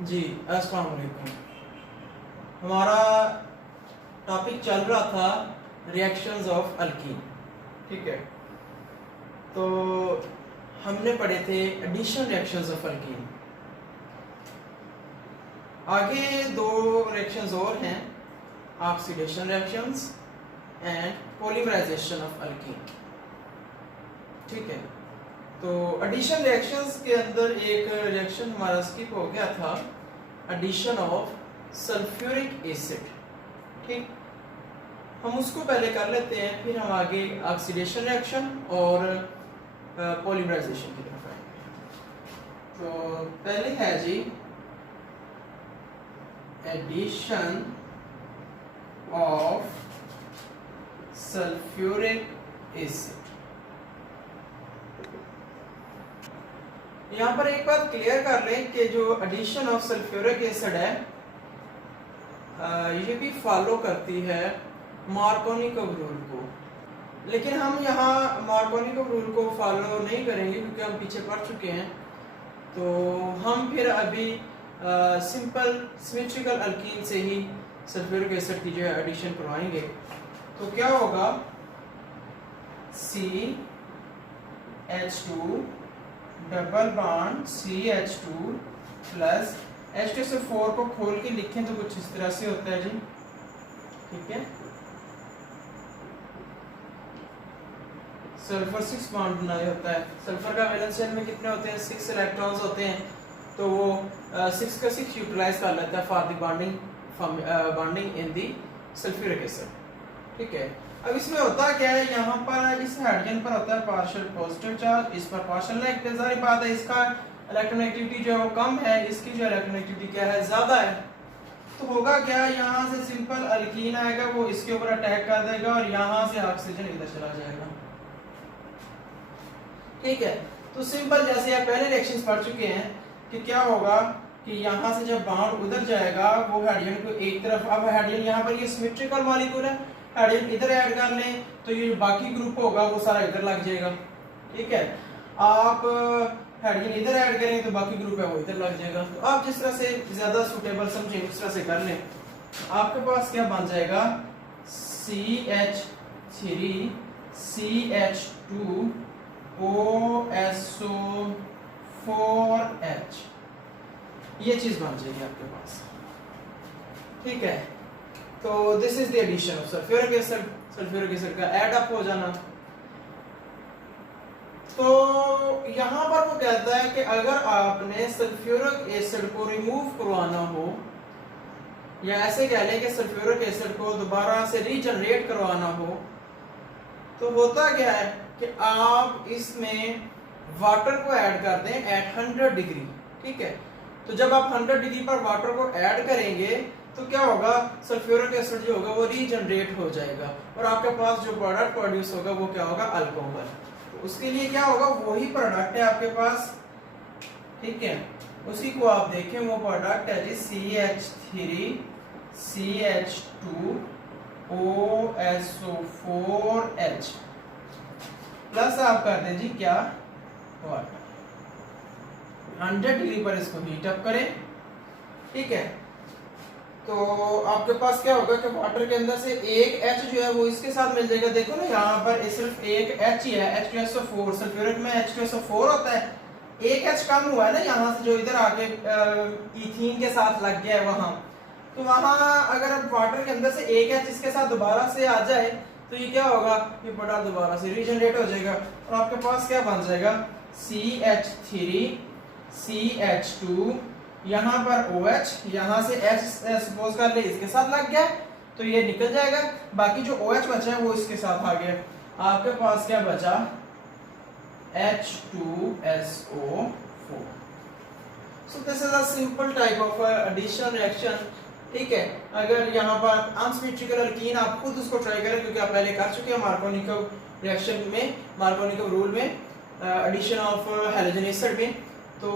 जी अस्सलाम वालेकुम। हमारा टॉपिक चल रहा था रिएक्शंस ऑफ अल्कीन। ठीक है, तो हमने पढ़े थे एडिशन रिएक्शंस ऑफ अल्कीन। आगे दो रिएक्शंस और हैं, oxidation reactions and polymerization of alkene. ठीक है, तो एडिशन रिएक्शंस के अंदर एक रिएक्शन हमारा स्किप हो गया था, एडिशन ऑफ सल्फ्यूरिक एसिड। ठीक, हम उसको पहले कर लेते हैं, फिर हम आगे ऑक्सीडेशन रिएक्शन और पॉलीमराइजेशन की तरफ आएंगे। तो पहले है जी एडिशन ऑफ सल्फ्यूरिक एसिड। यहाँ पर एक बात क्लियर कर लें कि जो एडिशन ऑफ सल्फ्यूरिक एसिड है ये भी फॉलो करती है मार्कोनिकोव रूल को, लेकिन हम यहाँ मार्कोनिकोव रूल को फॉलो नहीं करेंगे क्योंकि हम पीछे पढ़ चुके हैं। तो हम फिर अभी सिंपल सिमेट्रिकल अल्कीन से ही सल्फ्यूरिक एसिड की जो है एडिशन करवाएंगे। तो क्या होगा, CH2 double bond CH2 plus H2SO4 को खोल के लिखें तो कुछ इस तरह से होता है जी। ठीक है, सल्फर 6 बॉन्ड बनाया होता है। सल्फर का वैलेंस शेल में कितने होते हैं, 6 इलेक्ट्रॉन्स होते हैं, तो वो 6 का 6 यूटिलाइज कर लेता है for the bonding in the sulphuric acid. ठीक है, अब इसमें होता क्या है, यहाँ पर इस हाइड्रोजन पर होता है पार्शियल पॉजिटिव चार्ज, इस पर पार्शियल नेगेटिव। सारी बात है, इसका इलेक्ट्रोनेगेटिविटी जो है वो कम है, इसकी जो इलेक्ट्रोनेगेटिविटी क्या है, ज्यादा है। तो होगा क्या, यहाँ से सिंपल अल्कीन आएगा, वो इसके ऊपर अटैक कर देगा और यहाँ से ऑक्सीजन इधर चला जाएगा। ठीक है, तो सिंपल जैसे आप पहले रिएक्शंस पढ़ चुके हैं कि क्या होगा कि यहाँ से जब बॉन्ड उधर जाएगा वो हाइड्रोजन को एक तरफ, अब हाइड्रोजन यहाँ पर ये सिमेट्रिकल मॉलिक्यूल है, हाइड्रोजन इधर ऐड कर लें तो ये बाकी ग्रुप होगा वो सारा इधर लग जाएगा। ठीक है, आप हाइड्रोजन इधर ऐड करें तो बाकी ग्रुप है वो इधर लग जाएगा। तो आप जिस तरह से ज्यादा सूटेबल समझें उस तरह से कर लें। आपके पास क्या बन जाएगा, CH3 CH2 OSO4H, ये चीज बन जाएगी आपके पास। ठीक है, तो this is the addition of sulphuric acid. Sulphuric acid का ऐड अप हो जाना। तो यहां पर वो कहता है कि अगर आपने सल्फ्यूरिक एसिड को रिमूव करवाना हो, या ऐसे कह लें कि सल्फ्यूरिक एसिड को दोबारा से रीजनरेट करवाना हो, तो होता क्या है कि आप इसमें वाटर को ऐड कर दें एट 100 डिग्री। ठीक है, तो जब आप 100 डिग्री पर वाटर को ऐड करेंगे तो क्या होगा, सल्फ्यूरिक एसिड जो होगा वो रीजनरेट हो जाएगा और आपके पास जो प्रोडक्ट प्रोड्यूस होगा वो क्या होगा, अल्कोहल। तो उसके लिए क्या होगा, वही प्रोडक्ट है आपके पास। ठीक है, उसी को आप देखें, वो प्रोडक्ट है जी CH3 CH2 OSO4H प्लस आप कर दें जी क्या, वाटर। 100 डिग्री पर इसको हीट अप करें। ठीक है, तो आपके पास क्या होगा कि वाटर के अंदर से एक H जो है वो इसके साथ मिल जाएगा। देखो ना, यहाँ पर सिर्फ एक H ही है, H2SO4। सल्फ्यूरिक में H2SO4 होता है, एक H कम हुआ है ना यहाँ से, जो इधर आके इथीन के साथ लग गया है वहां। तो वहां अगर अब वाटर के अंदर से एक H इसके साथ दोबारा से आ जाए तो ये क्या होगा, ये प्रोडक्ट दोबारा से रीजनरेट हो जाएगा और आपके पास क्या बन जाएगा, CH3 CH2, यहाँ पर OH, यहाँ से H सपोज कर ले इसके साथ लग गया तो ये निकल जाएगा, बाकी जो OH बचा है वो इसके साथ आ गया। आपके पास क्या बचा, H2SO4। So this is a simple type of addition reaction। ठीक है, अगर यहाँ पर अनसिमेट्रिकल अल्कीन आप खुद उसको ट्राई करें क्योंकि आप पहले कर चुके हैं मार्कोनिकोव रिएक्शन में, मार्कोनिकोव रूल में, एडिशन ऑफ हैलोजन एसिड में। तो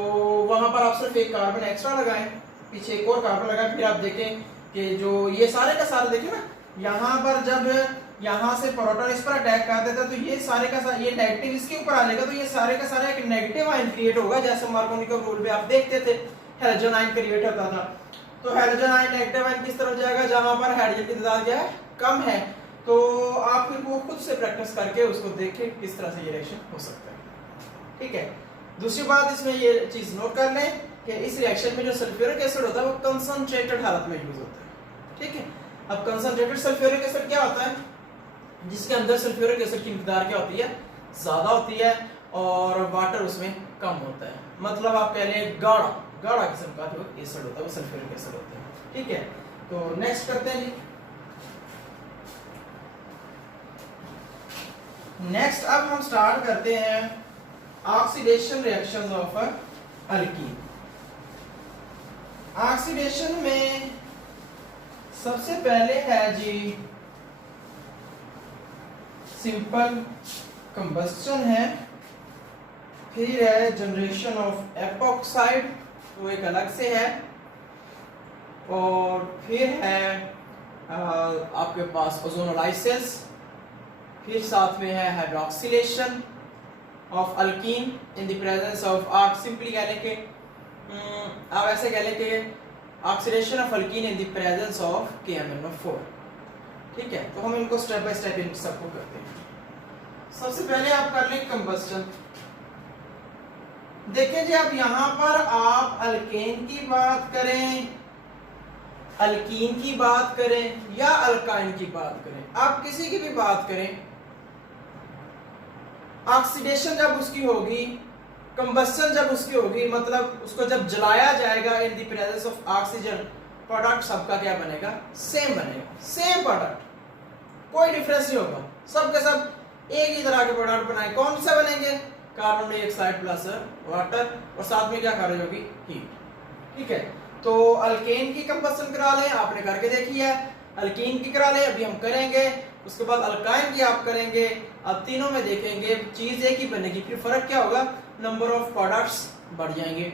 वहां पर आप सिर्फ एक कार्बन एक्स्ट्रा लगाएं, पीछे एक और कार्बन लगाएं, फिर आप देखें कि जो ये सारे का सारे देखें ना, यहाँ पर जब यहाँ से प्रोटॉन इस पर अटैक कर देता है तो ये सारे का सारे, ये नेगेटिव इसके ऊपर आ जाएगा तो ये सारे का सारा एक नेगेटिव आयन क्रिएट होगा, जैसे मार्कोनिकोव रूल में आप देखते थे हैलोजन आयन क्रिएट होता था। तो हैलोजन आयन नेगेटिव आयन किस तरफ जाएगा, जहां पर हाइड्रोजन की तादाद क्या है, कम है। तो आप फिर वो खुद से प्रैक्टिस करके उसको देखें किस तरह से ये रिएक्शन हो सकता है। ठीक है, दूसरी बात इसमें ये चीज नोट कर लें कि इस रिएक्शन में जो सल्फ्यूरिक एसिड होता है वो कंसंट्रेटेड हालत में यूज होता है। ठीक है, अब कंसंट्रेटेड सल्फ्यूरिक एसिड क्या होता है, जिसके अंदर सल्फ्यूरिक एसिड की मिकदार क्या होती है, ज्यादा होती है और वाटर उसमें कम होता है। मतलब आप कह लें गाढ़ा गाढ़ा किस्म का जो एसिड होता है वो सल्फ्यूरिक एसिड होता है। ठीक है, तो नेक्स्ट करते हैं जी। नेक्स्ट अब हम स्टार्ट करते हैं oxidation reactions of alkyne. Oxidation में सबसे पहले है जी सिंपल कंबस्टन है, फिर है जनरेशन ऑफ एपॉक्साइड, वो एक अलग से है, और फिर है आपके पास ओजोनोलाइसिस, फिर साथ में है hydroxylation of alkyne in the presence of simply कह लें कि आप ऐसे कह लें कि oxidation of alkyne in the presence of KMnO4। ठीक है, तो हम इनको स्टेप बाय स्टेप इन सबको करते हैं। सबसे पहले आप कर लें कंबस्टन। देखें जी, अब यहां पर आप अल्केन की बात करें, अल्कीन की बात करें या अल्काइन की बात करें, आप किसी की भी बात करें, ऑक्सीडेशन जब उसकी होगी, कंबस्टन जब उसकी होगी, मतलब उसको जब जलाया जाएगा in the presence of oxygen, product सबका क्या बनेगा, सेम बनेगा, सेम प्रोडक्ट, कोई डिफरेंस नहीं होगा, सब के सब एक ही तरह के प्रोडक्ट बनाए। कौन से बनेंगे, कार्बन डाइऑक्साइड प्लस वाटर, और साथ में क्या खारिज होगी, हीट। ठीक है, तो अल्केन की कंबस्टन करा लें, आपने करके देखी है, अल्कीन की करा लें, अभी हम करेंगे, उसके बाद अल्काइन की आप करेंगे। अब तीनों में देखेंगे चीज एक ही बनेगी, फिर फर्क क्या होगा, नंबर ऑफ प्रोडक्ट्स बढ़ जाएंगे।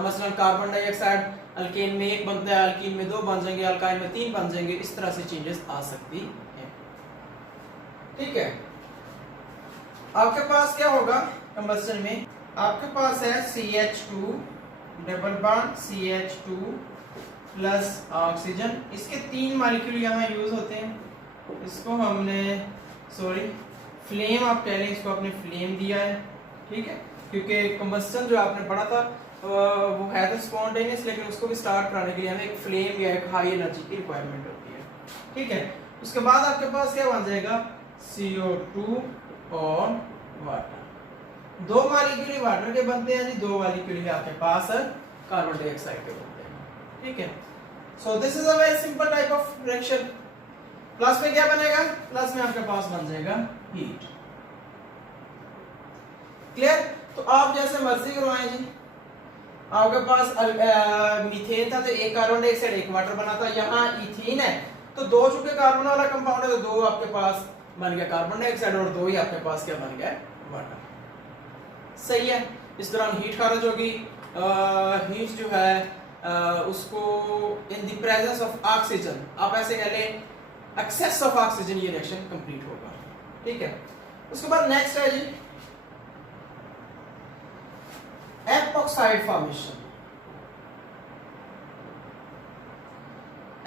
मसलन कार्बन डाइऑक्साइड अल्केन में 1 बनता है, अल्कीन में 2 बन जाएंगे, अल्काइन में 3 बन जाएंगे, इस तरह से चेंजेस आ सकती है। ठीक है, आपके पास क्या होगा कंबस्टन में, आपके पास है CH2 double bond CH2 plus oxygen, इसके 3 मॉलिक्यूल यहाँ यूज होते हैं। इसको हमने फ्लेम आप कह लें, इसको आपने फ्लेम दिया है। ठीक है, क्योंकि कंबस्टन जो आपने पढ़ा था वो है तो स्पॉन्टेनियस, लेकिन उसको भी स्टार्ट कराने के लिए हमें एक फ्लेम या एक हाई एनर्जी की रिक्वायरमेंट होती है। ठीक है, उसके बाद आपके पास क्या बन जाएगा, CO2 और वाटर। 2 मॉलिक्यूल वाटर के बनते हैं जी, 2 मॉलिक्यूल आपके पास कार्बन डाइऑक्साइड के बनते हैं। ठीक है, so this is a very simple type of reaction. Plus में क्या बनेगा, प्लस में आपके पास बन जाएगा हीट। क्लियर, तो आप जैसे मर्जी करवाएं जी। आपके पास मीथेन था तो 1 कार्बन डाइऑक्साइड 1 वाटर बना था, यहाँ इथीन है तो 2 चूंकि कार्बन वाला कंपाउंड है तो 2 आपके पास बन गया कार्बन डाइऑक्साइड और 2 ही आपके पास क्या बन गया, वाटर। सही है, इस दौरान हीट खारिज होगी। हीट जो है उसको in the presence of oxygen, आप ऐसे कह लें एक्सेस ऑफ ऑक्सीजन, ये रिएक्शन कंप्लीट होगा। ठीक है, उसके बाद नेक्स्ट है जी एपॉक्साइड फॉर्मेशन।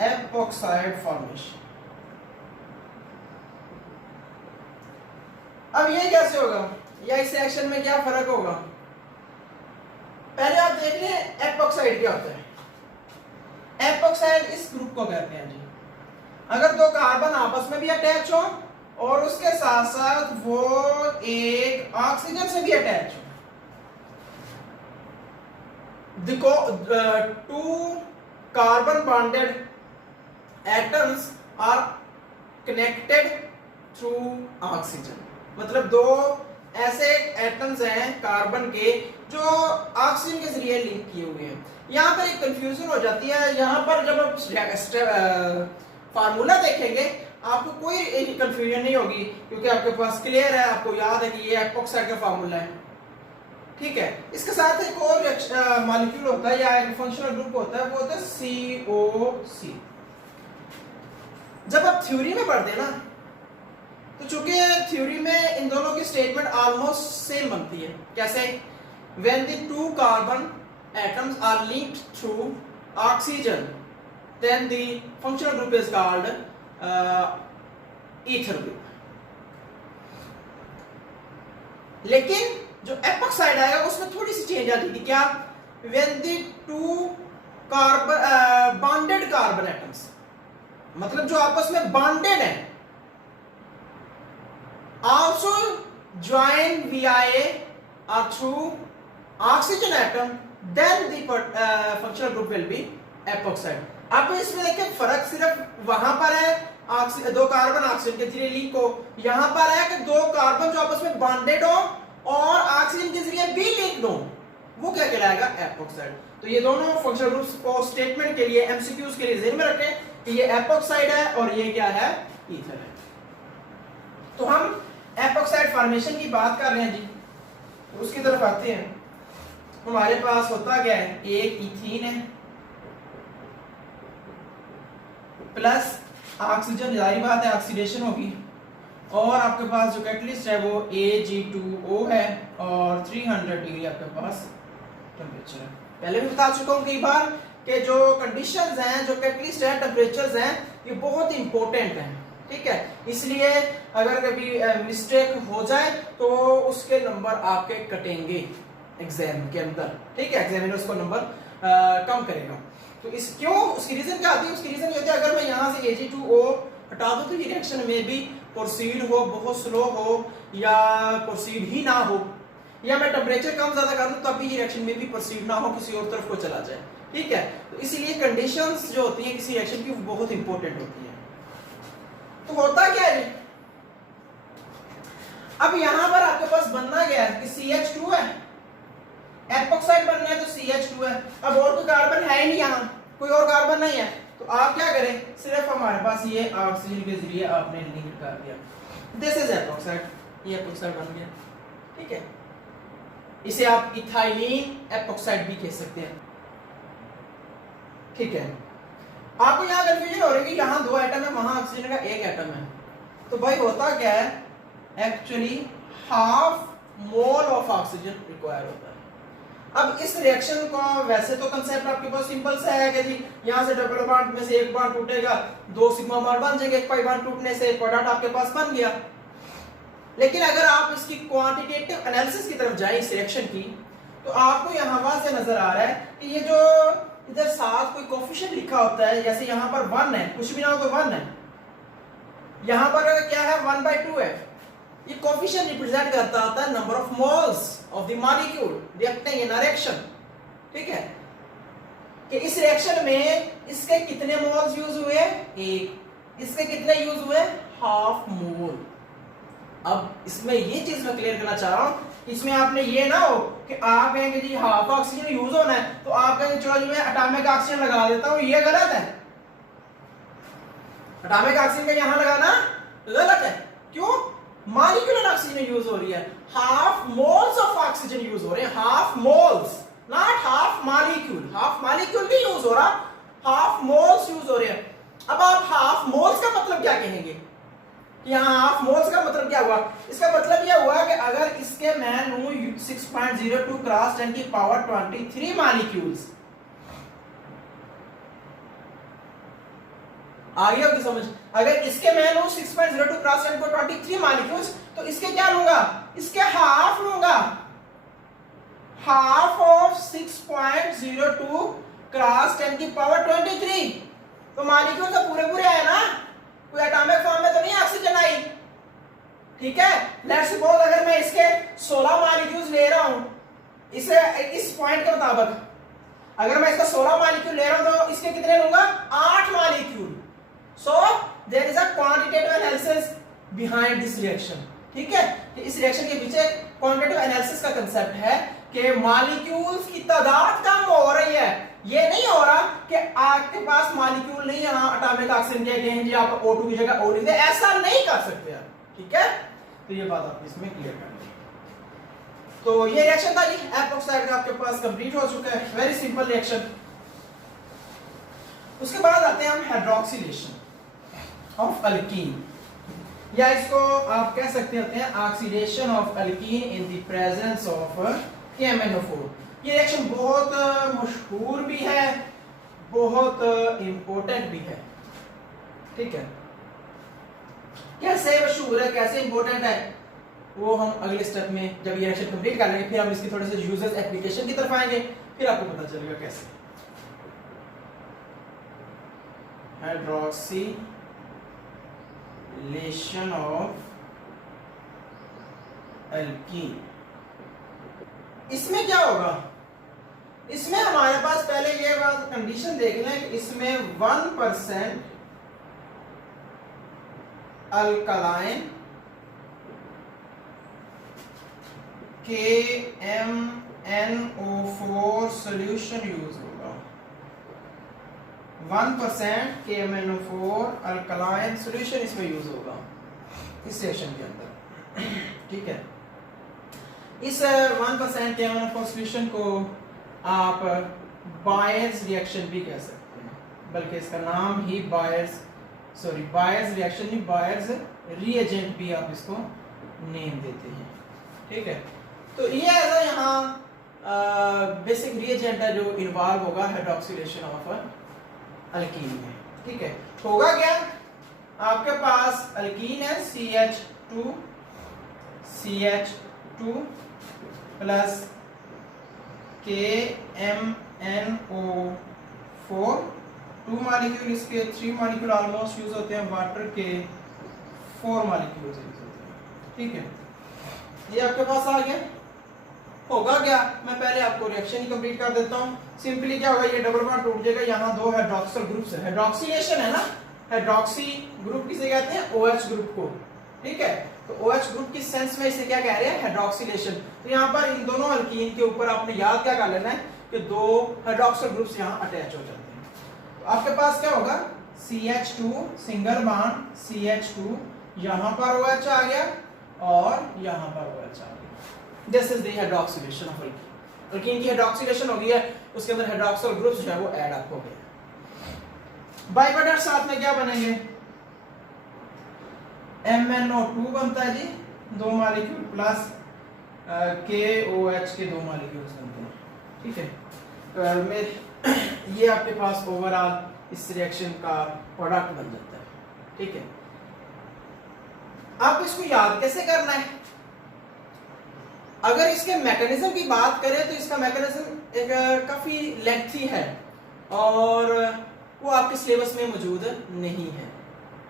एपॉक्साइड फॉर्मेशन, अब ये कैसे होगा या इस रिएक्शन में क्या फर्क होगा, पहले आप देख लें एपॉक्साइड क्या होता है। एपॉक्साइड इस ग्रुप को कहते हैं जी, अगर 2 कार्बन आपस में भी अटैच हो और उसके साथ साथ वो एक ऑक्सीजन से भी अटैच हो, देखो 2 carbon bonded atoms are connected through oxygen, मतलब 2 ऐसे एटम्स हैं कार्बन के जो ऑक्सीजन के जरिए लिंक किए हुए हैं। यहाँ पर एक कंफ्यूजन हो जाती है, यहाँ पर जब आप फार्मूला देखेंगे आपको कोई कंफ्यूजन नहीं होगी, क्योंकि आपके पास क्लियर है, आपको याद है कि ये एपॉक्साइड का फार्मूला है। ठीक है, इसके साथ एक और मॉलिक्यूल होता है या एक फंक्शनल ग्रुप होता है, वो होता है COC। जब आप थ्योरी में पढ़ते हैं ना, तो चूंकि थ्योरी में इन दोनों की स्टेटमेंट ऑलमोस्ट सेम बनती है। कैसे, when the 2 carbon atoms are linked through oxygen, then the functional group is called ether group. लेकिन जो एपॉक्साइड आएगा उसमें थोड़ी सी चेंज आती थी। क्या? when the two carbon bonded carbon atoms, मतलब जो आपस में बॉन्डेड है, also join via or through oxygen atom, then the functional group will be epoxide. अब इसमें देखिए फर्क सिर्फ वहां पर है, दो कार्बन ऑक्सीजन के जरिए लिंक हो, यहां पर है कि दो कार्बन जो आपस में बॉन्डेड हो और ऑक्सीजन के जरिए भी लिंक्ड हो, वो क्या कहलाएगा? एपॉक्साइड। तो ये दोनों फंक्शनल ग्रुप्स को स्टेटमेंट के लिए, एमसीक्यूज के लिए ध्यान में रखें कि ये एपॉक्साइड है और ये क्या है? ईथर है। तो हम एपॉक्साइड फॉर्मेशन की बात कर रहे हैं जी, तो उसकी तरफ आते हैं। हमारे पास होता क्या है? एक इथीन है प्लस ऑक्सीजन, जारी बात है ऑक्सीडेशन होगी, और आपके पास जो कैटलिस्ट है वो Ag2O है और 300 डिग्री आपके पास टेम्परेचर है। पहले भी बता चुका हूं कई बार कि जो कंडीशंस हैं, जो कैटलिस्ट है, टेम्परेचर्स हैं, ये बहुत इंपॉर्टेंट हैं, ठीक है? इसलिए अगर कभी मिस्टेक हो जाए तो उसके नंबर आपके कटेंगे एग्जाम के अंदर, ठीक है? एग्जामिनर उसको नंबर कम करेगा। तो इस क्यों, उसकी रीजन क्या आती है? उसकी रीजन ये होती है, अगर मैं यहाँ से Ag2O हटा दूं तो ये रिएक्शन में भी प्रोसीड हो, बहुत स्लो हो, या प्रोसीड ही ना हो, या मैं टेम्परेचर कम ज्यादा कर दूं तब भी ये रिएक्शन में भी प्रोसीड ना हो, किसी और तरफ को चला जाए, ठीक है? तो इसीलिए कंडीशंस जो होती हैं किसी रिएक्शन की वो बहुत इंपॉर्टेंट होती है। तो होता क्या है, अब यहां पर आपके पास बनना क्या है कि CH2 है, एपॉक्साइड बनना है तो CH2 है। अब और कोई कार्बन है ही नहीं, यहां कोई और कार्बन नहीं है, तो आप क्या करें? सिर्फ हमारे पास ये ऑक्सीजन के जरिए आपने लिंक कर दिया, दिस इज एपॉक्साइड, ये एपॉक्साइड बन गया, ठीक है? इसे आप इथाइलिन एपॉक्साइड भी कह सकते हैं, ठीक है? आपको यहाँ कंफ्यूजन हो रही है कि यहाँ दो एटम है, वहां ऑक्सीजन का एक एटम है, तो भाई होता क्या है? Actually half mole of oxygen require होता है। अब इस रिएक्शन का वैसे तो कंसेप्ट आपके पास सिंपल सा है कि जी यहाँ से डबल बॉन्ड में से एक बॉन्ड टूटेगा, दो सिग्मा बॉन्ड बन जाएंगे, एक पाई बॉन्ड टूटने से एक प्रोडक्ट आपके पास बन गया। लेकिन अगर आप इसकी क्वांटिटेटिव एनालिसिस की तरफ जाएं इस रिएक्शन की, तो आपको यहाँ वाज़ेह नजर आ रहा है कि ये जो इधर साथ कोई कोफिशिएंट लिखा होता है, जैसे यहाँ पर 1 है, कुछ भी ना हो तो 1 है, यहाँ पर क्या है? 1/2 है। ये कोफिशिएंट रिप्रेजेंट करता होता है number of moles of the molecule reacting in a reaction, ठीक है? कि इस रिएक्शन में इसके कितने मोल्स यूज हुए? एक। इसके कितने यूज हुए? Half mole. अब इसमें ये चीज मैं क्लियर करना चाह रहा हूं, इसमें आपने ये ना हो कि आप कहेंगे जी हाफ ऑक्सीजन यूज होना है तो आप कहेंगे चलो जी मैं एटॉमिक ऑक्सीजन लगा देता हूं, ये गलत है। एटॉमिक ऑक्सीजन का यहां लगाना गलत है। क्यों? मॉलिक्यूलर ऑक्सीजन यूज हो रही है, half moles of oxygen use हो रहे हैं, half moles, not half molecule. Half molecule नहीं यूज हो रहा, हाफ मोल्स यूज हो रहे हैं। अब आप हाफ मोल्स का मतलब क्या कहेंगे? यहाँ हाफ मोल्स का मतलब क्या हुआ? इसका मतलब यह हुआ कि अगर इसके मैं लूं 6.02 क्रॉस 10 की पावर 23 मॉलिक्यूल्स, आ गया होगी समझ? अगर इसके मैं लूं 6.02 क्रॉस 10 को 23 मॉलिक्यूल्स, तो इसके क्या लूंगा? इसके हाफ लूंगा, हाफ ऑफ 6.02 क्रॉस 10 की पावर 23। तो मॉलिक्यूल तो पूरे पूरे आए ना, कोई एटॉमिक फॉर्म में तो नहीं ऑक्सीजन आई, ठीक है? लेट्स सपोज अगर मैं इसके 16 मॉलिक्यूल्स ले रहा हूं, इसे इस पॉइंट के मुताबिक अगर मैं इसका 16 मॉलिक्यूल ले रहा हूं तो इसके कितने लूंगा? 8 molecule. So there is a quantitative analysis behind this reaction, ठीक है? तो इस रिएक्शन के पीछे क्वांटिटेटिव एनालिसिस का कांसेप्ट है कि मॉलिक्यूल्स की तादाद कम हो रही है। ये नहीं हो रहा कि आपके पास मॉलिक्यूल नहीं, यहां एटॉमिक ऑक्सीजन के हैं जी आप O2 की जगह O लिख दे, ऐसा नहीं कर सकते आप, ठीक है? तो ये बात आप इसमें क्लियर कर लें। तो ये रिएक्शन था जी एपॉक्साइड का, आपके पास कंप्लीट हो चुका है, वेरी सिंपल रिएक्शन। उसके बाद आते हैं हम हाइड्रोक्सिलेशन ऑफ अल्कीन, या इसको आप कह सकते होते हैं oxidation of alkyne in the presence of KMnO4। ये रिएक्शन बहुत मशहूर भी है, बहुत इंपॉर्टेंट भी है। ठीक है, कैसे मशहूर है कैसे इंपॉर्टेंट है वो हम अगले स्टेप में जब ये रिएक्शन कंप्लीट कर लेंगे, फिर हम इसकी थोड़े से यूजर्स एप्लीकेशन की तरफ आएंगे, फिर आपको पता चलेगा कैसे। हाइड्रोक्सिलेशन ऑफ एल्कीन, इसमें क्या होगा, इसमें हमारे पास पहले ये बात कंडीशन देख लें कि इसमें 1% अल्कलाइन KMnO4 सॉल्यूशन यूज होगा। 1% KMnO4 अल्कलाइन सॉल्यूशन इसमें यूज होगा इस सेशन के अंदर। ठीक है, इस 1% KMnO4 सॉल्यूशन को आप बायर्स रिएक्शन भी कह सकते हैं, बल्कि इसका नाम ही बायर्स रिएक्शन नहीं, बायर्स रिएजेंट भी आप इसको नेम देते हैं। ठीक है, तो ये ऐसा यहाँ बेसिक रिएजेंट है जो इन्वॉल्व होगा हाइड्रोक्सिलेशन ऑफ अल्कीन में। ठीक है, होगा क्या, आपके पास अल्कीन है CH2 प्लस KMnO4 2 मॉलिक्यूल, इसके 3 मॉलिक्यूल ऑलमोस्ट यूज होते हैं, वाटर के 4 मॉलिक्यूल्स यूज होते हैं। ठीक है, ये आपके पास आ गया। होगा क्या, मैं पहले आपको रिएक्शन ही कंप्लीट कर देता हूं। सिंपली क्या होगा, ये डबल बॉन्ड टूट जाएगा, यहाँ दो हाइड्रोक्सिल ग्रुप्स है, हाइड्रोक्सिलेशन है ना, हाइड्रोक्सी ग्रुप किसे कहते हैं, OH ग्रुप को। ठीक है, तो OH ग्रुप की सेंस में इसे क्या कह रहे हैं, हाइड्रोक्सिलेशन। तो यहाँ पर इन दोनों अल्कीन के ऊपर आपने याद क्या कर लेना है कि दो हाइड्रोक्सिल ग्रुप्स यहाँ अटैच हो जाते हैं। तो आपके पास क्या होगा, CH2 सिंगल बॉन्ड CH2, यहाँ पर OH आ गया और यहाँ पर OH आ गया। This is the hydroxylation of alkyne. Alkyne की हाइड्रोक्सिलेशन हो गई है, उसके अंदर हाइड्रोक्सिल ग्रुप्स जो है वो ऐड अप हो गए। बाई प्रोडक्ट साथ में क्या बनेंगे, MnO2 बनता है जी, 2 मॉलिक्यूल प्लस KOH के 2 मॉलिक्यूल्स बनते हैं। ठीक है, ये आपके पास ओवरऑल इस रिएक्शन का प्रोडक्ट बन जाता है। ठीक है, आप इसको याद कैसे करना है, अगर इसके मैकेनिज्म की बात करें तो इसका मैकेनिज्म एक काफी लेंथी है और वो आपके सिलेबस में मौजूद नहीं है।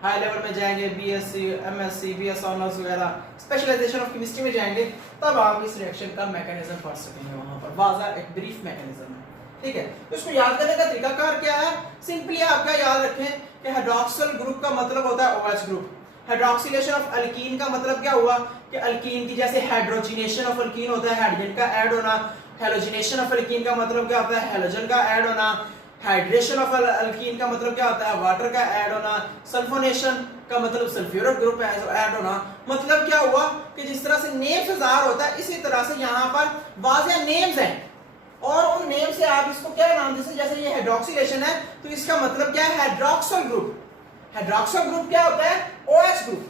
हाई लेवल में जाएंगे, BSc, MSc, BS ऑनर्स वगैरह, स्पेशलाइजेशन ऑफ केमिस्ट्री में जाएंगे, तब आप इस रिएक्शन का मैकेनिज्म पढ़ सकेंगे, वहां पर वाज़ा एक ब्रीफ मैकेनिज्म है। ठीक है, तो इसको याद करने का तरीकाकार क्या है, सिंपली आप क्या याद रखें कि हाइड्रोक्सिल ग्रुप का मतलब होता है OH group. Hydroxylation of alkyne का मतलब क्या हुआ कि अल्कीन की जैसे हाइड्रोजिनेशन ऑफ अल्कीन होता है, हाइड्रोजन का ऐड होना, हैलोजिनेशन ऑफ अल्कीन का मतलब क्या होता है, हैलोजन का ऐड होना, हाइड्रेशन ऑफ अल्कीन का मतलब क्या होता है, वाटर का ऐड होना, सल्फोनेशन का मतलब सल्फ्यूरिक ग्रुप ऐड होना। मतलब क्या हुआ कि जिस तरह से नेम से ज़ाहिर होता है, इसी तरह से यहाँ पर वाज़ेह नेम्स हैं और उन नेम से आप इसको क्या नाम दे सकते, जैसे ये हाइड्रोक्सिलेशन है तो इसका मतलब क्या है, हाइड्रोक्सिल ग्रुप। हाइड्रोक्सिल ग्रुप क्या होता है, OH ग्रुप।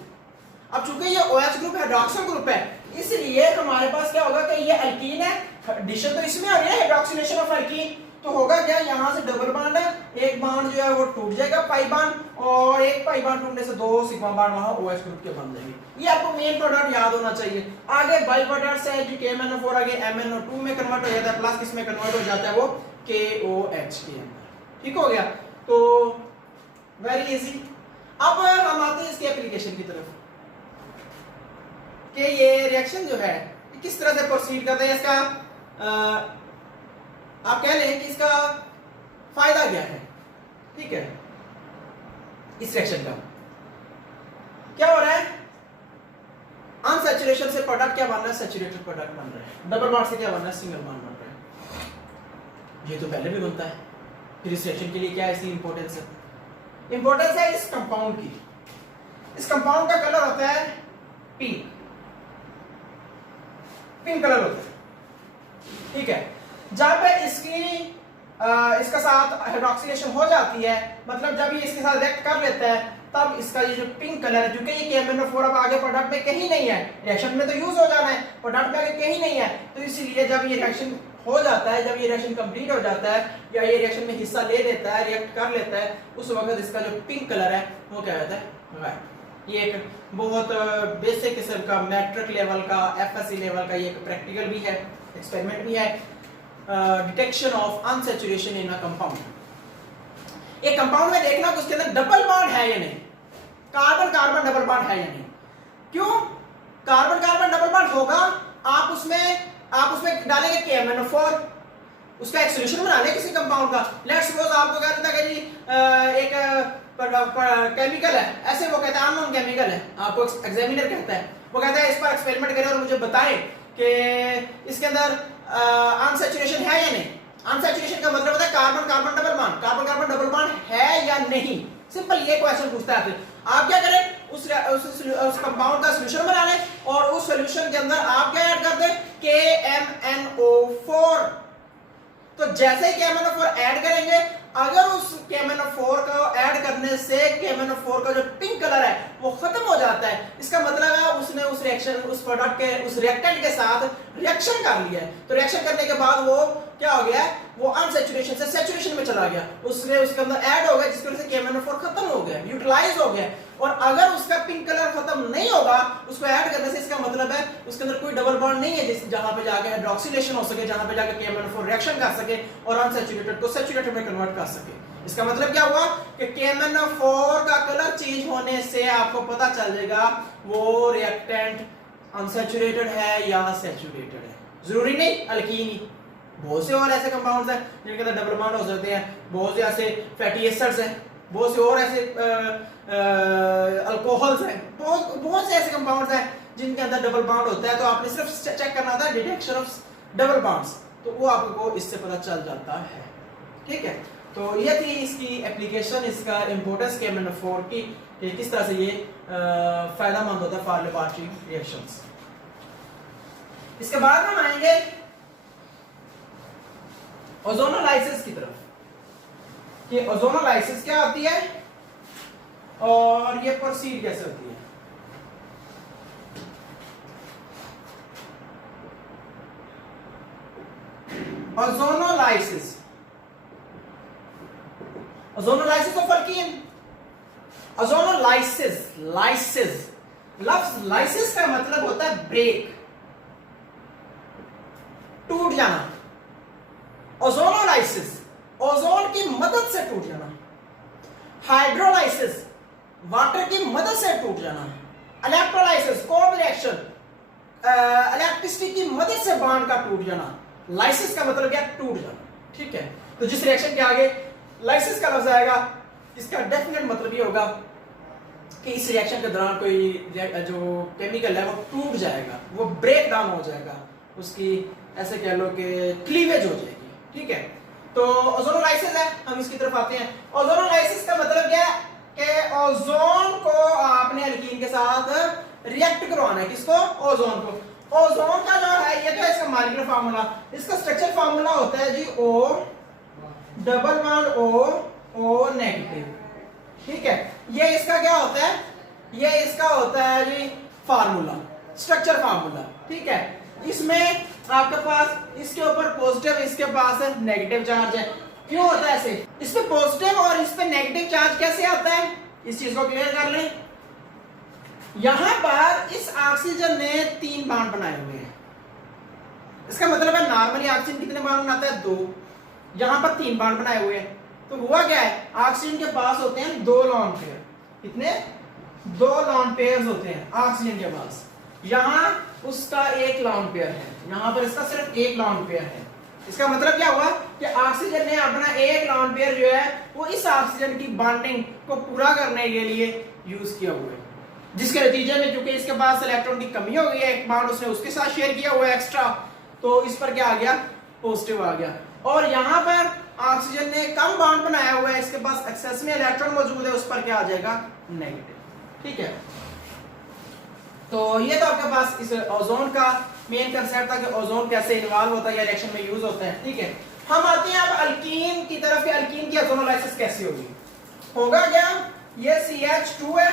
अब चूंकि ये OH ग्रुप हाइड्रोक्सिल ग्रुप है, इसलिए हमारे पास क्या होगा कि ये अल्कीन है, एडिशन तो इसमें हो रही है हाइड्रोक्सिलेशन ऑफ अल्कीन, तो होगा क्या, यहाँ से डबल बॉन्ड है, एक बॉन्ड जो है वो टूट जाएगा पाई बॉन्ड, और एक पाई बॉन्ड टूटने से 2 सिग्मा बॉन्ड वहां OH ग्रुप के बन जाएंगे। ये आपको मेन प्रोडक्ट याद होना चाहिए। आगे बाई प्रोडक्ट है जो KMnO4 आगे MnO2 में कन्वर्ट हो जाता है, प्लस किस में कन्वर्ट हो जाता है, वो KOH के अंदर। ठीक हो गया, तो वेरी इजी। अब हम आते हैं इसके एप्लीकेशन की तरफ कि ये रिएक्शन जो है किस तरह से प्रोसीड करते हैं, इसका आप कह लें कि इसका फायदा क्या है। ठीक है, इस रिएक्शन का क्या हो रहा है, अनसैचुरेशन से प्रोडक्ट क्या बन रहा है, सैचुरेटेड प्रोडक्ट बन रहा है, डबल बॉन्ड से क्या बन रहा है, सिंगल बॉन्ड बन रहा है। ये तो पहले भी बनता है, फिर इस रिएक्शन के लिए क्या है इसकी इंपॉर्टेंस है, इंपॉर्टेंस है इस कंपाउंड की। इस कंपाउंड का कलर होता है पिंक, पिंक कलर होता है। ठीक है, जहां पे इसका साथ हाइड्रोक्सिलेशन हो जाती है, मतलब जब ये इसके साथ रिएक्ट कर लेता है, तब इसका ये जो पिंक कलर है, क्योंकि ये KMnO4 अब आगे प्रोडक्ट में कहीं नहीं है, रिएक्शन में तो यूज हो जाना है, प्रोडक्ट में आगे कहीं नहीं है, तो इसीलिए जब ये रिएक्शन हो जाता है, जब ये रिएक्शन कंप्लीट हो जाता है या ये रिएक्शन में हिस्सा ले लेता है, रिएक्ट कर लेता है, उस वक्त इसका जो पिंक कलर है वो क्या कहता है, रेड। ये एक बहुत बेसिक किस्म का मैट्रिक लेवल का, एफएससी लेवल का ये एक प्रैक्टिकल भी है, एक्सपेरिमेंट भी है, detection of unsaturation in a compound. एक कंपाउंड में देखना कि उसके अंदर डबल बॉन्ड है या नहीं, कार्बन कार्बन डबल बॉन्ड है या नहीं। क्यों कार्बन कार्बन डबल बॉन्ड होगा, आप उसमें डालेंगे KMnO4, उसका एक सॉल्यूशन बना ले किसी कंपाउंड का। लेट्स सपोज आपको कहता है कि जी एक केमिकल है, ऐसे वो कहता है अननोन केमिकल है, आपको एग्जामिनर कहता है, वो कहता है इस पर एक्सपेरिमेंट करें और मुझे बताएं कि इसके अंदर अनसैचुरेशन है या नहीं। अनसैचुरेशन का मतलब होता है carbon carbon double bond, carbon carbon double bond है या नहीं। सिंपल ये क्वेश्चन पूछता है आपसे। आप क्या करें, उस कंपाउंड का सॉल्यूशन बना लें और उस सॉल्यूशन के अंदर आप क्या ऐड कर दें, KMnO4। तो जैसे ही KMnO4 ऐड करेंगे, अगर उस KMnO4 को ऐड करने से KMnO4 का जो पिंक कलर है वो खत्म हो जाता है, इसका मतलब है उसने उस रिएक्शन, उस प्रोडक्ट के, उस रिएक्टेंट के साथ रिएक्शन कर लिया है। तो रिएक्शन करने के बाद वो क्या हो गया, वो अनसैचुरेशन से सैचुरेशन में चला गया, उसने उसके अंदर ऐड हो गया, जिसकी वजह से KMnO4 खत्म हो गया, यूटिलाइज हो गया। और अगर उसका पिंक कलर खत्म नहीं होगा उसको ऐड करने से, इसका मतलब है उसके अंदर कोई डबल बॉन्ड नहीं है जिस जहां पे जाके हाइड्रोक्सिलेशन हो सके, जहां पे जाके KMnO4 रिएक्शन कर सके और अनसैचुरेटेड को सैचुरेटेड में कन्वर्ट कर सके। इसका मतलब क्या हुआ कि KMnO4 का कलर चेंज होने से आपको पता चल जाएगा वो रिएक्टेंट अनसैचुरेटेड है या सैचुरेटेड है। जरूरी नहीं अल्कीन ही, बहुत से और ऐसे कंपाउंड्स हैं जिनके अंदर डबल बॉन्ड हो सकते हैं, बहुत से ऐसे फैटी एसिड्स हैं, बहुत से और ऐसे अल्कोहल्स हैं, बहुत से ऐसे कंपाउंड्स हैं जिनके अंदर डबल बॉन्ड होता है। तो आपने सिर्फ चेक करना था डिटेक्शन ऑफ डबल बॉन्ड्स, तो वो आपको इससे पता चल जाता है। ठीक है, तो ये थी इसकी एप्लीकेशन, इसका इंपॉर्टेंस KMnO4 की, कि किस तरह से ये फायदेमंद होता है फॉर लेबोरेटरी रिएक्शंस। इसके बाद हम आएंगे ओजोनोलाइसिस की तरफ, कि ओजोनोलाइसिस क्या होती है और ये प्रोसीड कैसे होती है। Ozonolysis, ozonolysis of alkyne. Ozonolysis, lysis, लफ्ज लाइसिस का मतलब होता है ब्रेक, टूट जाना। ओजोनोलाइसिस ओजोन की मदद से टूट जाना। हाइड्रोलाइसिस वाटर की मदद से टूट जाना। इलेक्ट्रोलाइसिस कोल्ड रिएक्शन, इलेक्ट्रिसिटी की मदद से बॉन्ड का टूट जाना। लाइसिस का मतलब क्या, टूट जाना। ठीक है, तो जिस रिएक्शन के आगे लाइसिस का लफ्ज आएगा, इसका डेफिनेट मतलब ये होगा कि इस रिएक्शन के दौरान कोई जो केमिकल है वो टूट जाएगा, वो ब्रेक डाउन हो जाएगा, उसकी ऐसे कह लो कि क्लीवेज हो जाएगी। ठीक है, तो ओजोनोलाइसिस है, हम इसकी तरफ आते हैं। ओजोनोलाइसिस का मतलब क्या है कि ओजोन को आपने अल्कीन के साथ रिएक्ट करवाना है। किसको, ओजोन को। ओजोन का जो है ये तो इसका मॉलिक्यूलर फार्मूला, इसका स्ट्रक्चर फार्मूला होता है जी O double bond O negative. ठीक है, ये इसका क्या होता है, ये इसका होता है जी फार्मूला, स्ट्रक्चर फार्मूला। ठीक है, इसमें आपके पास इसके ऊपर पॉजिटिव, इसके पास नेगेटिव चार्ज है। क्यों होता है ऐसे, इस पे पॉजिटिव और इस पे नेगेटिव चार्ज कैसे आता है, इस चीज को क्लियर कर लें। यहां पर इस ऑक्सीजन ने 3 बॉन्ड बनाए हुए हैं, इसका मतलब है नॉर्मली ऑक्सीजन कितने बॉन्ड बनाता है, 2, यहां पर 3 बॉन्ड बनाए हुए हैं। तो हुआ क्या है, ऑक्सीजन के पास होते हैं 2 लॉन पेयर, कितने, 2 लॉन पेयर्स होते हैं ऑक्सीजन के पास। यहां उसका 1 लॉन पेयर है, यहां पर इसका सिर्फ 1 लॉन पेयर है। इसका मतलब क्या हुआ कि ऑक्सीजन ने अपना 1 लॉन पेयर जो है वो इस ऑक्सीजन की बॉन्डिंग को पूरा करने के लिए यूज किया हुआ है, जिसके नतीजे में क्योंकि इसके पास इलेक्ट्रॉन की कमी हो गई है, एक बॉन्ड उसने उसके साथ शेयर किया हुआ है एक्स्ट्रा, तो इस पर क्या आ गया, पॉजिटिव आ गया। और यहां पर ऑक्सीजन ने कम बॉन्ड बनाया हुआ है, इसके पास एक्सेस में इलेक्ट्रॉन मौजूद है, उस पर क्या आ जाएगा, नेगेटिव। ठीक है, तो ये तो आपके पास इस ओजोन का मेन कंसेप्ट था कि ओजोन कैसे इन्वॉल्व होता है या रिएक्शन में यूज होता है। ठीक है, हम आते हैं अब अल्कीन की तरफ। अल्कीन की ओजोनोलाइसिस कैसे होगी, होगा क्या, ये CH2 है,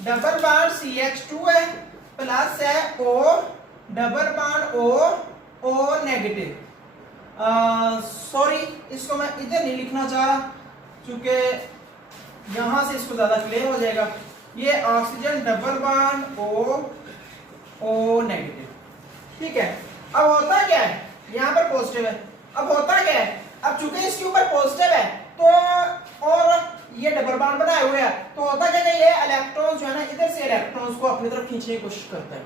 डबल बॉन्ड CH2 है, प्लस है O double bond O negative. Sorry, इसको मैं इधर नहीं लिखना चाह रहा क्योंकि यहां से इसको ज्यादा क्लियर हो जाएगा। ये oxygen double bond O negative, ठीक है। अब होता क्या है, यहाँ पर पॉजिटिव है, अब होता क्या है, अब चूंकि इसके ऊपर पॉजिटिव है तो और ये डबल बॉन्ड बनाए हुए है, तो होता क्या है, ये इलेक्ट्रॉन जो है ना, इधर से इलेक्ट्रॉन्स को अपनी तरफ खींचने की कोशिश करता है।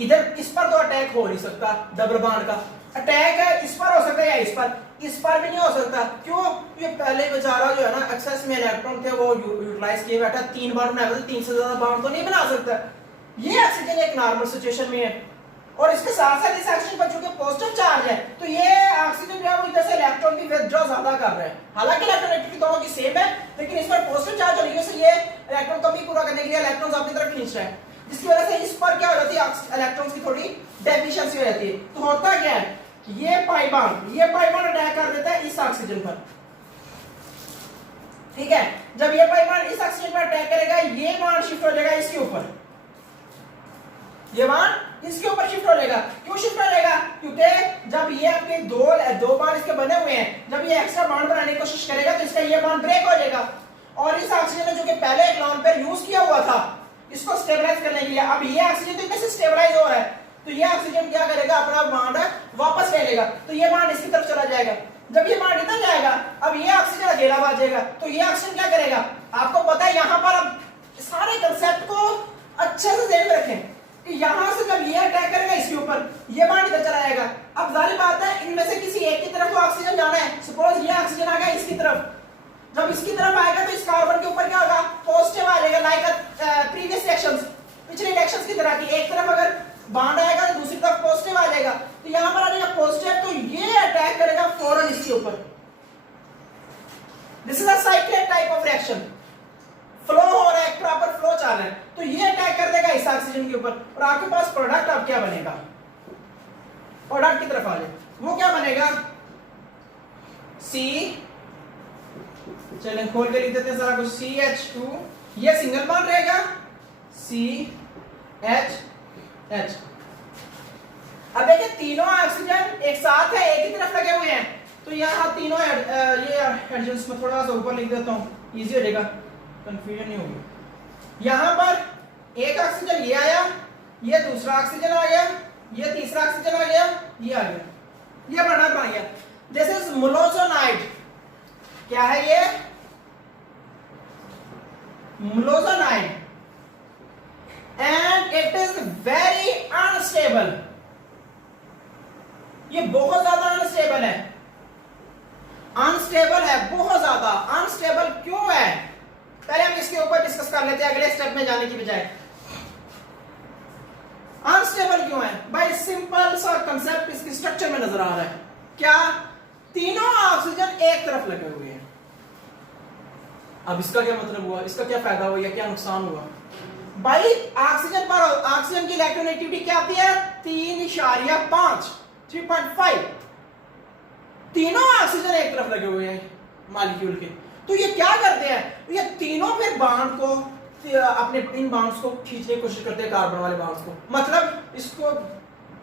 इधर इस पर तो अटैक हो नहीं सकता, डबल बॉन्ड का अटैक है इस पर हो सकता है या इस पर भी नहीं हो सकता। क्यों? ये पहले बेचारा जो है ना एक्सेस में इलेक्ट्रॉन थे वो यूटिलाइज किए बैठा, 3 बॉन्ड बनाया, 3 से ज्यादा बॉन्ड तो नहीं बना सकता। ये ऑक्सीजन एक नॉर्मल सिचुएशन में है, और इसके साथ साथ इस ऑक्सीजन पर चूंकि पॉजिटिव चार्ज है तो ये ऑक्सीजन जो है वो इधर से इलेक्ट्रॉन की विथड्रॉ ज्यादा कर रहा है। हालांकि इलेक्ट्रोनेगेटिविटी दोनों की सेम है, लेकिन इस पर पॉजिटिव चार्ज होने की वजह से ये इलेक्ट्रॉन कमी पूरा करने के लिए इलेक्ट्रॉन्स अपनी तरफ खींच रहा है, जिसकी वजह से इस पर क्या हो जाती है, इलेक्ट्रॉन्स की थोड़ी डेफिशिएंसी हो जाती है। तो होता क्या है, ये पाई बॉन्ड अटैक कर देता है इस ऑक्सीजन पर, ठीक है। जब ये पाई बॉन्ड इस ऑक्सीजन पर अटैक करेगा, ये बॉन्ड शिफ्ट हो जाएगा इसके ऊपर, ये बॉन्ड इसके ऊपर शिफ्ट हो जाएगा। क्यों शिफ्ट हो जाएगा? क्योंकि जब ये आपके दो बॉन्ड इसके बने हुए हैं, जब ये एक्स्ट्रा बॉन्ड बनाने की कोशिश करेगा तो इसका ये बॉन्ड ब्रेक हो जाएगा, और इस ऑक्सीजन ने जो कि पहले एक लोन पेयर यूज किया हुआ था इसको स्टेबलाइज करने के लिए, अब ये ऑक्सीजन तो इनमें से स्टेबलाइज हो रहा है, तो ये ऑक्सीजन क्या करेगा, अपना बॉन्ड वापस ले लेगा, तो ये बॉन्ड इसकी तरफ चला जाएगा। जब ये बॉन्ड इधर जाएगा, अब ये ऑक्सीजन अकेला बच जाएगा, तो ये ऑक्सीजन क्या करेगा, आपको पता है यहां पर अब सारे कंसेप्ट को अच्छे से ध्यान में रखें कि यहां से जब ये अटैक करेगा इसके ऊपर, ये बॉन्ड इधर चला जाएगा। अब जाहिर बात है इनमें से किसी एक की तरफ को ऑक्सीजन जाना है, सपोज ये ऑक्सीजन आ गया इसकी तरफ, जब इसकी तरफ आएगा तो इस कार्बन के ऊपर क्या होगा, पॉजिटिव आ जाएगा, लाइक प्रीवियस रिएक्शंस, पिछले रिएक्शंस की तरह की, एक तरफ अगर बॉन्ड आएगा तो दूसरी तरफ पॉजिटिव आ जाएगा, तो यहां पर आ जाएगा पॉजिटिव, तो ये अटैक करेगा फौरन इसके ऊपर। This is a cyclic type of reaction, flow हो रहा है, प्रॉपर फ्लो चल रहा है, तो ये अटैक कर देगा इस ऑक्सीजन के ऊपर, और आपके पास प्रोडक्ट अब क्या बनेगा, प्रोडक्ट की तरफ आ जाए, वो क्या बनेगा, सी, चलें खोल के लिख देते हैं सारा कुछ, CH2, ये सिंगल बॉन्ड रहेगा, CH। अब देखिए तीनों ऑक्सीजन एक साथ है, एक ही तरफ लगे हुए हैं, तो यहाँ तीनों ये एडजस्ट में थोड़ा सा ऊपर लिख देता हूँ, इजी हो जाएगा, कंफ्यूजन नहीं होगी। यहाँ पर एक ऑक्सीजन ये आया, ये दूसरा ऑक्सीजन आ गया, ये तीसरा ऑक्सीजन आ गया, ये आ गया, ये बना बन गया। दिस इज मोलोजोनाइड, क्या है ये, molozonide, and it is very unstable, ये बहुत ज्यादा अनस्टेबल है, बहुत ज्यादा अनस्टेबल। क्यों है, पहले हम इसके ऊपर डिस्कस कर लेते हैं अगले स्टेप में जाने की बजाय। अनस्टेबल क्यों है भाई, सिंपल सा कंसेप्ट इसकी स्ट्रक्चर में नजर आ रहा है, क्या, तीनों ऑक्सीजन एक तरफ लगे हुए हैं। अब इसका क्या मतलब हुआ, इसका क्या फायदा हुआ या क्या नुकसान हुआ भाई, ऑक्सीजन पर ऑक्सीजन की इलेक्ट्रोनेगेटिविटी क्या आती है, 3.5, 3.5, तीनों ऑक्सीजन एक तरफ लगे हुए हैं मॉलिक्यूल के, तो ये क्या करते हैं, ये तीनों फिर बॉन्ड को अपने इन बॉन्ड्स को खींचने की कोशिश करते हैं, कार्बन वाले बॉन्ड्स को, मतलब इसको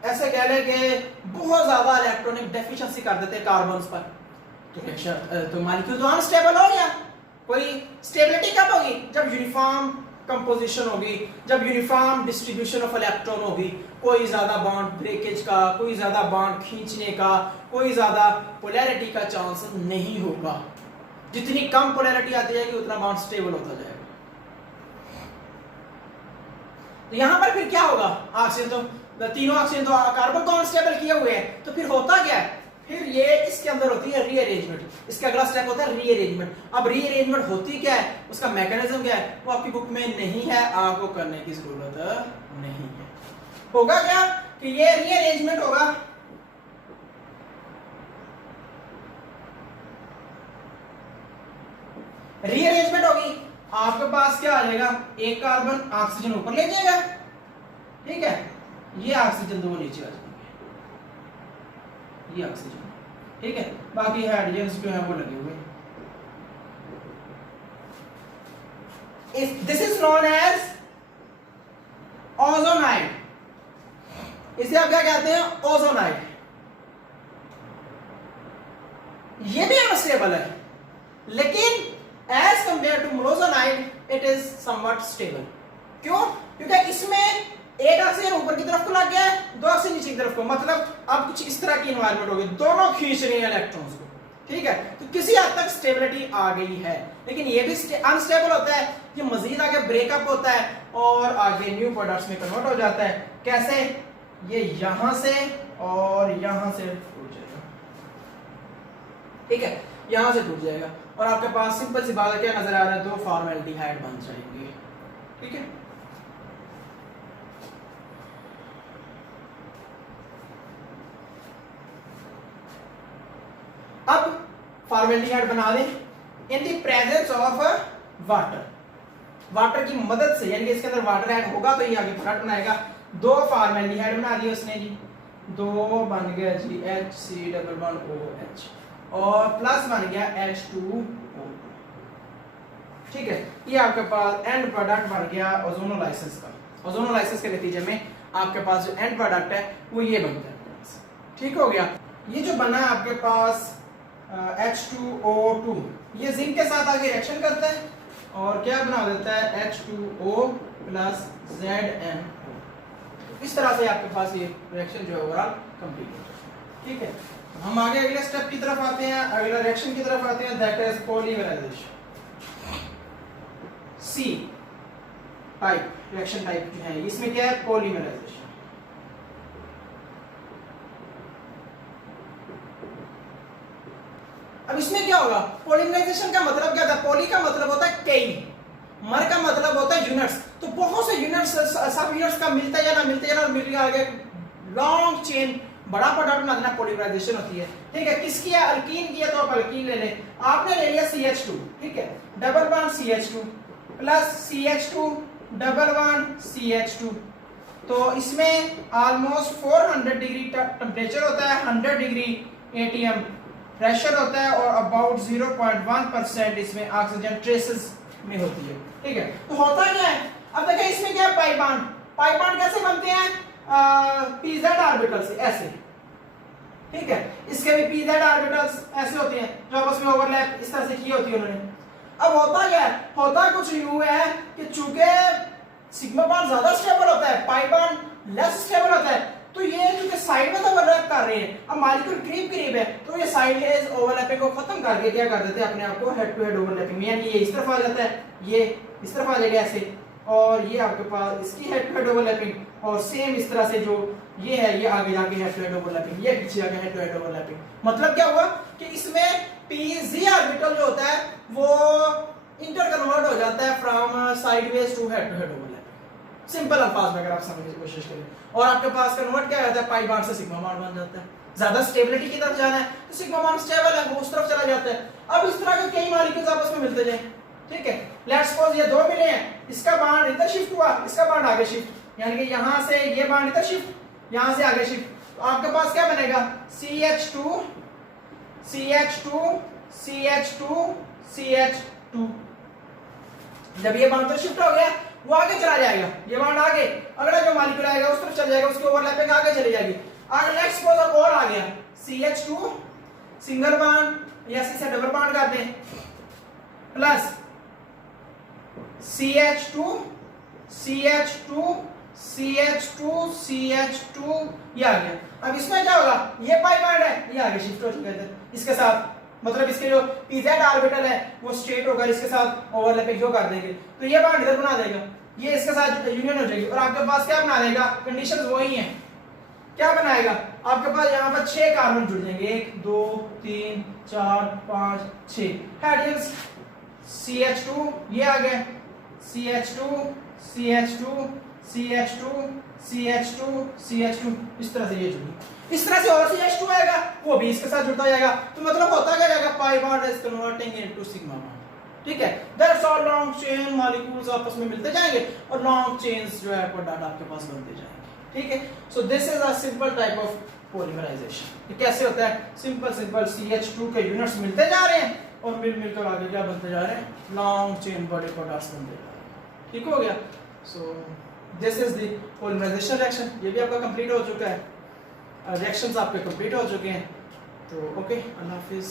ऐसे कह लें कि बहुत ज्यादा इलेक्ट्रॉनिक डेफिशिएंसी कर देते हैं कार्बन्स पर, तो मॉलिक्यूल तो अनस्टेबल हो गया। कोई स्टेबिलिटी कब होगी, जब यूनिफॉर्म कंपोजिशन होगी, जब यूनिफॉर्म डिस्ट्रीब्यूशन ऑफ इलेक्ट्रॉन होगी, कोई ज्यादा बॉन्ड ब्रेकेज का, कोई ज्यादा बॉन्ड खींचने का, कोई ज्यादा पोलैरिटी का चांस नहीं होगा। जितनी कम पोलैरिटी आती जाएगी उतना बॉन्ड स्टेबल होता जाएगा। तो यहां पर फिर क्या होगा, ऑक्सीजन तो तीनों ऑक्सीजन तो कार्बन को अनस्टेबल किए हुए हैं, तो फिर होता क्या है, फिर ये इसके अंदर होती है रीअरेंजमेंट, इसका अगला स्टेप होता है रीअरेंजमेंट। अब रीअरेंजमेंट होती क्या है, उसका मैकेनिज्म क्या है, वो आपकी बुक में नहीं है, आपको करने की जरूरत नहीं है। होगा क्या कि ये रीअरेंजमेंट होगा, रीअरेंजमेंट होगी, आपके पास क्या आ जाएगा, एक कार्बन ऑक्सीजन ऊपर ले जाएगा, ठीक है, ये ऑक्सीजन दो नीचे आ जाएंगे, ये ऑक्सीजन, ठीक है, बाकी हाइड्रोजन जो है वो लगे हुए। This is known as ozonide, इसे आप क्या कहते हैं, ओजोनाइड। ये भी अनस्टेबल है, लेकिन as compared to molozonide it is somewhat stable. क्यों? क्योंकि इसमें एक ऑक्सीजन ऊपर की तरफ को लग गया है, दो ऑक्सीजन नीचे की तरफ को, मतलब अब कुछ इस तरह की इन्वायरमेंट हो गई, दोनों खींच रही हैं इलेक्ट्रॉन्स को, ठीक है। तो किसी हद तक स्टेबिलिटी आ गई है, लेकिन ये भी अनस्टेबल होता है, ये मजीद आगे ब्रेकअप होता है और आगे न्यू प्रोडक्ट्स में कन्वर्ट हो जाता है। कैसे? ये यहां से और यहां से टूट जाएगा, ठीक है, यहां से टूट जाएगा और आपके पास सिंपल सी बात है, क्या नजर आ रहा है, दो फॉर्मेल्डिहाइड बन जाएंगे, ठीक है। अब फॉर्मेल्डिहाइड बना दें in the presence of water, water की मदद से, यानी कि इसके अंदर वाटर ऐड होगा तो ये आगे प्रोडक्ट बनाएगा। दो फॉर्मेल्डिहाइड बना दिए उसने जी, दो बन गया जी HC++OH और प्लस बन गया H2O, ठीक है। ये आपके पास एंड प्रोडक्ट बन गया ओजोनोलाइसिस का। ओजोनोलाइसिस के नतीजे में आपके पास जो एंड प्रोडक्ट है वो ये बनता है, ठीक हो गया। ये जो बना है आपके पास H2O2, ये जिंक के साथ आगे रिएक्शन करता है और क्या बना देता है H2O प्लस ZnO। इस तरह से आपके पास ये रिएक्शन जो है ओवरऑल कंप्लीट हो जाता है, ठीक है। हम आगे अगले स्टेप की तरफ आते हैं, अगला रिएक्शन की तरफ आते हैं, that is polymerization. See type reaction type जो है, इसमें क्या है, पॉलीमराइजेशन। अब इसमें क्या होगा, पॉलीमराइजेशन का मतलब क्या होता है, पॉली का मतलब होता है कई, मर का मतलब होता है यूनिट्स, तो बहुत से यूनिट्स सब यूनिट्स का मिलता जाना और मिल के आगे लॉन्ग चेन बड़ा प्रोडक्ट बना देना पॉलीमराइजेशन होती है, ठीक है। किसकी है, अल्कीन की है, तो आप अल्कीन ले लें। आपने ले लिया CH2, ठीक है, double bond CH2 plus CH2 double bond CH2, तो इसमें ऑलमोस्ट 400 डिग्री टेम्परेचर होता है, 100 डिग्री ATM प्रेशर होता है और अबाउट 0.1% इसमें ऑक्सीजन ट्रेसेस में होती है, ठीक है। तो होता क्या है, अब देखिए इसमें क्या है, पाई बॉन्ड कैसे बनते हैं, pz ऑर्बिटल से ऐसे, ठीक है। इसके भी pz ऑर्बिटल्स ऐसे होते हैं जो आपस में ओवरलैप इस तरह से की होती है उन्होंने। अब होता क्या है, होता कुछ यूं है कि चूंकि सिग्मा बॉन्ड ज्यादा स्टेबल होता है, पाई बॉन्ड लेस स्टेबल होता है, तो ये क्योंकि साइड में तो ओवरलैप कर रहे हैं, अब मॉलिक्यूल करीब है, तो ये साइड लेस ओवरलैपिंग को खत्म करके क्या कर देते हैं, अपने आप को हेड टू हेड ओवरलैपिंग में, यानी ये इस तरफ आ जाता है, ये इस तरफ आ जाएगा ऐसे, और ये आपके पास इसकी हेड टू हेड ओवरलैपिंग, और सेम इस तरह से जो ये है ये आगे जाके हेड टू हेड ओवरलैपिंग, ये पीछे जाके हेड टू हेड ओवरलैपिंग। मतलब क्या हुआ कि इसमें pz ऑर्बिटल जो होता है वो इंटर कन्वर्ट हो जाता है from sideways to head overlapping, simple अल्फाज में अगर आप समझने की कोशिश करें, और आपके पास कन्वर्ट क्या होता है, पाई बॉन्ड से सिग्मा बॉन्ड बन जाता है। ज्यादा स्टेबिलिटी की तरफ जाना है तो सिग्मा बॉन्ड स्टेबल है, वो उस तरफ चला जाता है। अब इस तरह के कई मॉलिक्यूल्स आपस में मिलते जाएं, ठीक है। लेट्स सपोज ये दो मिले हैं, इसका बॉन्ड इधर शिफ्ट हुआ, इसका बॉन्ड आगे शिफ्ट, यानी कि यहां से ये बॉन्ड इधर शिफ्ट, यहां से आगे शिफ्ट, तो आपके पास क्या बनेगा, CH2 CH2 CH2 CH2। जब ये बॉन्ड शिफ्ट हो गया वो आगे चला जाएगा, ये बॉन्ड आगे, अगला जो मॉलिक्यूल आएगा उस तरफ चला जाएगा, उसकी ओवरलैपिंग आगे चली जाएगी। अगर नेक्स्ट सपोज अब और आ गया CH2 सिंगल बॉन्ड या C से डबल बॉन्ड कर दें plus CH2 CH2 CH2 CH2, ये आ गया। अब इसमें क्या होगा, ये पाई बॉन्ड है, ये आगे शिफ्ट हो चुका है इसके साथ, मतलब इसके जो pz ऑर्बिटल है वो स्ट्रेट होकर इसके साथ ओवरलैपिंग जो कर देंगे, तो ये बॉन्ड इधर बना देगा, ये इसके साथ यूनियन हो जाएगी, और आपके पास क्या बना देगा, कंडीशंस वही हैं, क्या बनाएगा, आपके पास यहाँ पर 6 कार्बन जुड़ जाएंगे, 1 2 3 4 5 6 हाइड्रोजन, CH2 ये आ गए, CH2 CH2 CH2 CH2 CH2, इस तरह से ये जुड़ी, इस तरह से और CH2 आएगा, वो भी इसके साथ जुड़ता जाएगा, तो मतलब होता क्या जाएगा, pi bond is converting into sigma bond, ठीक है। That's all, long chain molecules आपस में मिलते जाएंगे और लॉन्ग चेन्स जो है प्रोडक्ट आपके पास बनते जाएंगे, ठीक है। So this is a simple type of polymerization. ये कैसे होता है, सिंपल CH2 के यूनिट्स मिलते जा रहे हैं और मिलकर आगे क्या बनते जा रहे हैं, लॉन्ग चेन बड़े प्रोडक्ट्स बनते जा रहे हैं, ठीक हो गया। So this is the polymerization reaction, ये भी आपका कंप्लीट हो चुका है, रिएक्शंस आपके कंप्लीट हो चुके हैं। तो ओके, अल्लाह हाफिज़।